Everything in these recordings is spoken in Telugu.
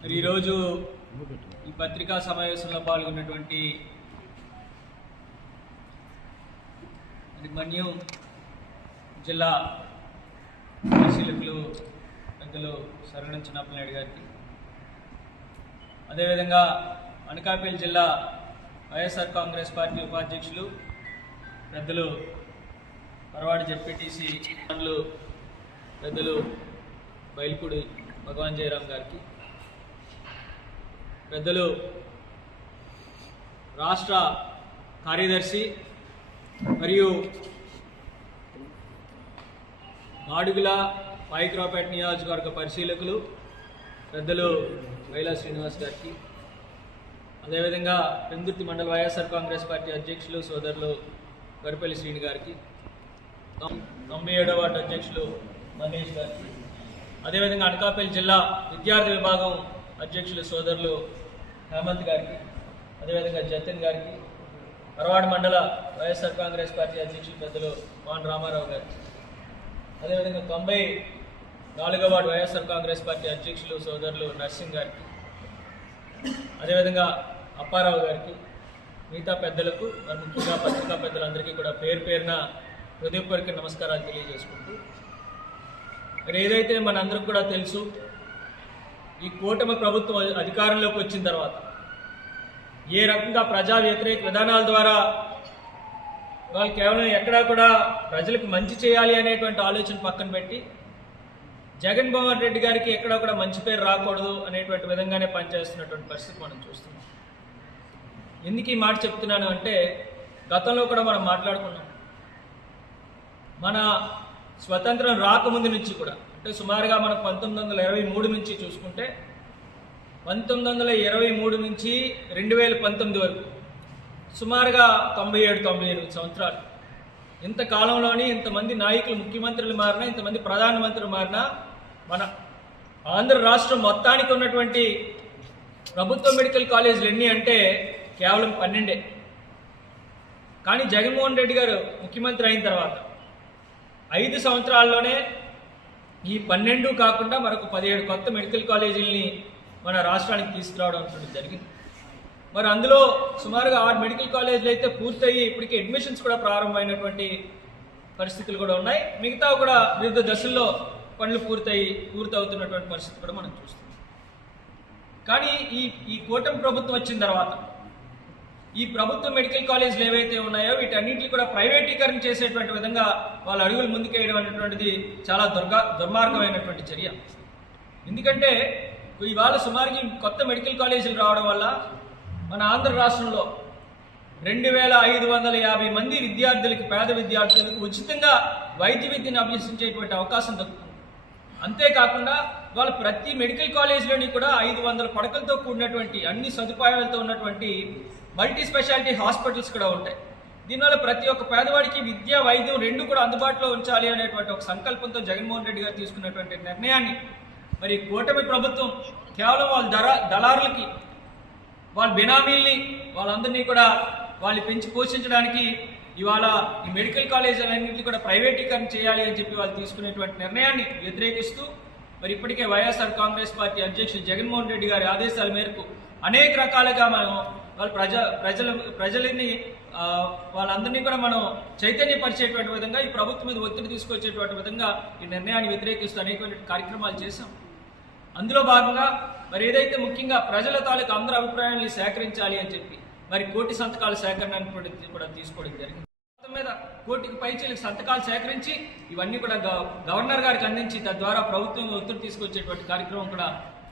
మరి ఈరోజు ఈ పత్రికా సమావేశంలో పాల్గొన్నటువంటి మన్యం జిల్లా పరిశీలకులు పెద్దలు సరగడం చిన్నప్పలనాయుడు గారికి. అదేవిధంగా అనకాపల్లి జిల్లా వైఎస్ఆర్ కాంగ్రెస్ పార్టీ ఉపాధ్యక్షులు పెద్దలు పరవాడి జెడ్పీటీసీ పనులు పెద్దలు బయలుపూడి భగవాన్ జయరాం గారికి. పెద్దలు రాష్ట్ర కార్యదర్శి మరియు మాడుగుల పాయిక్రాపేట నియోజకవర్గ పరిశీలకులు పెద్దలు వైలా శ్రీనివాస్ గారికి. అదేవిధంగా పెందుర్తి మండల వైఎస్ఆర్ కాంగ్రెస్ పార్టీ అధ్యక్షులు సోదరులు గరిపల్లి శ్రీని గారికి. తొం- తొంభై ఏడవ వార్డు అధ్యక్షులు మహేష్ గారికి అదేవిధంగా అనకాపల్లి జిల్లా విద్యార్థి విభాగం అధ్యక్షులు సోదరులు హేమంత్ గారికి అదేవిధంగా జతిన్ గారికి పరవాడ మండల వైఎస్ఆర్ కాంగ్రెస్ పార్టీ అధ్యక్షులు పెద్దలు మాన్ రామారావు గారికి అదేవిధంగా తొంభై నాలుగవ వార్డు వైఎస్ఆర్ కాంగ్రెస్ పార్టీ అధ్యక్షులు సోదరులు నర్సింగ్ గారికి. అదేవిధంగా అప్పారావు గారికి మిగతా పెద్దలకు మరి ముఖ్యంగా పత్రికా పెద్దలందరికీ కూడా పేరు పేరున హృదయపూర్వక నమస్కారాలు తెలియజేసుకుంటూ. మరి ఏదైతే మనందరికి కూడా తెలుసు ఈ కూటమి ప్రభుత్వం అధికారంలోకి వచ్చిన తర్వాత ఏ రకంగా ప్రజా వ్యతిరేక విధానాల ద్వారా వాళ్ళు కేవలం ఎక్కడా కూడా ప్రజలకు మంచి చేయాలి అనేటువంటి ఆలోచన పక్కన పెట్టి జగన్మోహన్ రెడ్డి గారికి ఎక్కడా కూడా మంచి పేరు రాకూడదు అనేటువంటి విధంగానే పనిచేస్తున్నటువంటి పరిస్థితి మనం చూస్తున్నాం. ఎందుకు ఈ మాట చెప్తున్నాను అంటే గతంలో కూడా మనం మాట్లాడుకున్నాం. మన స్వతంత్రం రాకముందు నుంచి కూడా అంటే సుమారుగా మనం పంతొమ్మిది వందల ఇరవై మూడు నుంచి చూసుకుంటే పంతొమ్మిది వందల ఇరవై మూడు నుంచి రెండు వేల పంతొమ్మిది వరకు సుమారుగా తొంభై ఏడు తొంభై ఎనిమిది సంవత్సరాలు. ఇంత కాలంలోని ఇంతమంది నాయకులు ముఖ్యమంత్రులు మారినా ఇంతమంది ప్రధానమంత్రులు మారినా మన ఆంధ్ర రాష్ట్రం మొత్తానికి ఉన్నటువంటి ప్రభుత్వ మెడికల్ కాలేజీలు ఎన్ని అంటే కేవలం పన్నెండే. కానీ జగన్మోహన్ రెడ్డి గారు ముఖ్యమంత్రి అయిన తర్వాత ఐదు సంవత్సరాల్లోనే ఈ పన్నెండు కాకుండా మరొక పదిహేడు కొత్త మెడికల్ కాలేజీలని మన రాష్ట్రానికి తీసుకురావడం అనేటువంటిది జరిగింది. మరి అందులో సుమారుగా ఆరు మెడికల్ కాలేజీలు అయితే పూర్తయ్యి ఇప్పటికే అడ్మిషన్స్ కూడా ప్రారంభమైనటువంటి పరిస్థితులు కూడా ఉన్నాయి. మిగతా కూడా వివిధ దశల్లో పనులు పూర్తయి పూర్తవుతున్నటువంటి పరిస్థితి కూడా మనం చూస్తున్నాం. కానీ ఈ ఈ కూటమి ప్రభుత్వం వచ్చిన తర్వాత ఈ ప్రభుత్వ మెడికల్ కాలేజీలు ఏవైతే ఉన్నాయో వీటన్నింటిని కూడా ప్రైవేటీకరణ చేసేటువంటి విధంగా వాళ్ళ అడుగులు ముందుకేయడం అనేటువంటిది చాలా దుర్గా దుర్మార్గమైనటువంటి చర్య. ఎందుకంటే ఇవాళ సుమారుకి కొత్త మెడికల్ కాలేజీలు రావడం వల్ల మన ఆంధ్ర రాష్ట్రంలో రెండు వేల ఐదు వందల యాభై మంది విద్యార్థులకు పేద విద్యార్థులకు ఉచితంగా వైద్య విద్యను అభ్యసించేటువంటి అవకాశం దొరుకుతుంది. అంతేకాకుండా వాళ్ళ ప్రతి మెడికల్ కాలేజీలోని కూడా ఐదు వందల పడకలతో కూడినటువంటి అన్ని సదుపాయాలతో ఉన్నటువంటి మల్టీ స్పెషాలిటీ హాస్పిటల్స్ కూడా ఉంటాయి. దీనివల్ల ప్రతి ఒక్క పేదవాడికి విద్య వైద్యం రెండు కూడా అందుబాటులో ఉంచాలి అనేటువంటి ఒక సంకల్పంతో జగన్మోహన్ రెడ్డి గారు తీసుకున్నటువంటి నిర్ణయాన్ని మరి కూటమి ప్రభుత్వం కేవలం వాళ్ళ ధర దళారులకి వాళ్ళ బినామీల్ని వాళ్ళందరినీ కూడా వాళ్ళు పెంచి పోషించడానికి ఇవాళ ఈ మెడికల్ కాలేజీలన్నింటినీ కూడా ప్రైవేటీకరణ చేయాలి అని చెప్పి వాళ్ళు తీసుకునేటువంటి నిర్ణయాన్ని వ్యతిరేకిస్తూ మరి ఇప్పటికే వైఎస్ఆర్ కాంగ్రెస్ పార్టీ అధ్యక్షుడు జగన్మోహన్ రెడ్డి గారి ఆదేశాల మేరకు అనేక రకాలుగా మనం వాళ్ళ ప్రజ ప్రజల ప్రజలని వాళ్ళందరినీ కూడా మనం చైతన్యపరిచేటువంటి విధంగా ఈ ప్రభుత్వం మీద ఒత్తిడి తీసుకొచ్చేటువంటి విధంగా ఈ నిర్ణయాన్ని వ్యతిరేకిస్తూ అనేక కార్యక్రమాలు చేశాం. అందులో భాగంగా మరి ఏదైతే ముఖ్యంగా ప్రజల తాలూకు అందరి అభిప్రాయాన్ని సేకరించాలి అని చెప్పి మరి కోటి సంతకాల సేకరణ కూడా తీసుకోవడం జరిగింది. కోటికి పైచీలకు సంతకాలు సేకరించి ఇవన్నీ కూడా గవర్నర్ గారికి అందించి తద్వారా ప్రభుత్వం ఒత్తిడి తీసుకొచ్చేటువంటి కార్యక్రమం కూడా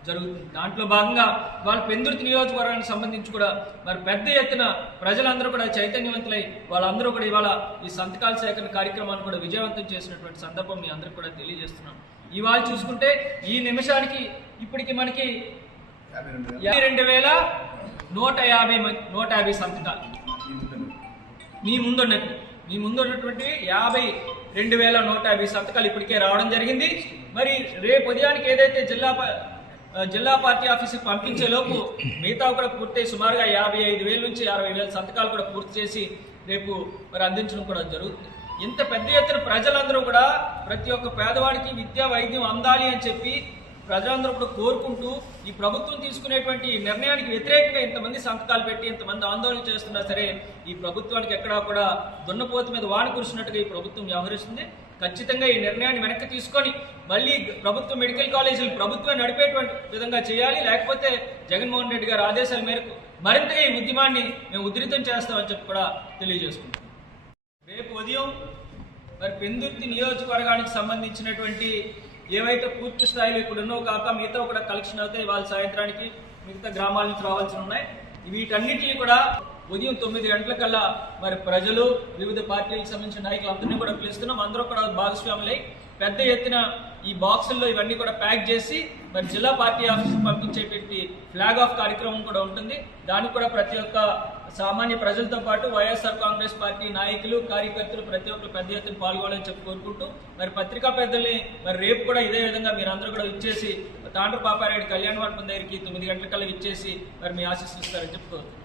జరుగుతుంది. దాంట్లో భాగంగా వాళ్ళ పెందుర్తి నియోజకవర్గానికి సంబంధించి కూడా మరి పెద్ద ఎత్తున ప్రజలందరూ కూడా చైతన్యవంతులై వాళ్ళందరూ కూడా ఇవాళ ఈ సంతకాల సేకరణ కార్యక్రమాన్ని కూడా విజయవంతం చేసినటువంటి సందర్భం మీ అందరికి కూడా తెలియజేస్తున్నాం. ఇవాళ చూసుకుంటే ఈ నిమిషానికి ఇప్పటికి మనకి యాభై రెండు వేల నూట యాభై నూట యాభై సంతకాలు. మీ ముందున్నట్టు మీ ముందున్నటువంటి యాభై రెండు వేల నూట యాభై సంతకాలు ఇప్పటికే రావడం జరిగింది. మరి రేపు ఉదయానికి ఏదైతే జిల్లా జిల్లా పార్టీ ఆఫీస్కి పంపించే లోపు మిగతా కూడా పూర్తి సుమారుగా యాభై ఐదు వేల నుంచి అరవై వేల సంతకాలు కూడా పూర్తి చేసి రేపు మరి అందించడం కూడా జరుగుతుంది. ఇంత పెద్ద ఎత్తున ప్రజలందరూ కూడా ప్రతి ఒక్క పేదవాడికి విద్యా వైద్యం అందాలి అని చెప్పి ప్రజలందరూ కూడా కోరుకుంటూ ఈ ప్రభుత్వం తీసుకునేటువంటి ఈ నిర్ణయానికి వ్యతిరేకంగా ఇంతమంది సంతకాలు పెట్టి ఇంతమంది ఆందోళన చేస్తున్నా సరే ఈ ప్రభుత్వానికి ఎక్కడా కూడా దున్నపోతు మీద వాన కురిసినట్టుగా ఈ ప్రభుత్వం వ్యవహరిస్తుంది. ఖచ్చితంగా ఈ నిర్ణయాన్ని వెనక్కి తీసుకొని మళ్ళీ ప్రభుత్వ మెడికల్ కాలేజీలు ప్రభుత్వం నడిపేటువంటి విధంగా చేయాలి. లేకపోతే జగన్మోహన్ రెడ్డి గారి ఆదేశాల మేరకు మరింతగా ఈ ఉద్యమాన్ని మేము ఉధృతం చేస్తామని చెప్పి కూడా తెలియజేసుకుంటున్నాం. రేపు ఉదయం మరి పెందుర్తి నియోజకవర్గానికి సంబంధించినటువంటి ఏవైతే పూర్తి స్థాయిలో ఇప్పుడు ఎన్నో కాక మిగతా కూడా కలెక్షన్ అవుతాయి వాళ్ళ సాయంత్రానికి మిగతా గ్రామాల నుంచి రావాల్సి ఉన్నాయి. వీటన్నిటిని కూడా ఉదయం తొమ్మిది గంటలకల్లా మరి ప్రజలు వివిధ పార్టీలకు సంబంధించిన నాయకులందరినీ కూడా పిలుస్తున్నాం. అందరూ కూడా భాగస్వాములై పెద్ద ఎత్తున ఈ బాక్సుల్లో ఇవన్నీ కూడా ప్యాక్ చేసి మరి జిల్లా పార్టీ ఆఫీస్ పంపించేటువంటి ఫ్లాగ్ ఆఫ్ కార్యక్రమం కూడా ఉంటుంది. దానికి కూడా ప్రతి ఒక్క సామాన్య ప్రజలతో పాటు వైఎస్ఆర్ కాంగ్రెస్ పార్టీ నాయకులు కార్యకర్తలు ప్రతి ఒక్కరు పెద్ద ఎత్తున పాల్గొనాలని చెప్పి కోరుకుంటూ మరి పత్రికా పెద్దల్ని మరి రేపు కూడా ఇదే విధంగా మీరందరూ కూడా ఇచ్చేసి తాండ్ర పాపారెడ్డి కళ్యాణ మండపం దగ్గరికి తొమ్మిది గంటలకల్లా ఇచ్చేసి మరి మీ ఆశీస్సులు ఇస్తారని చెప్పుకోవచ్చు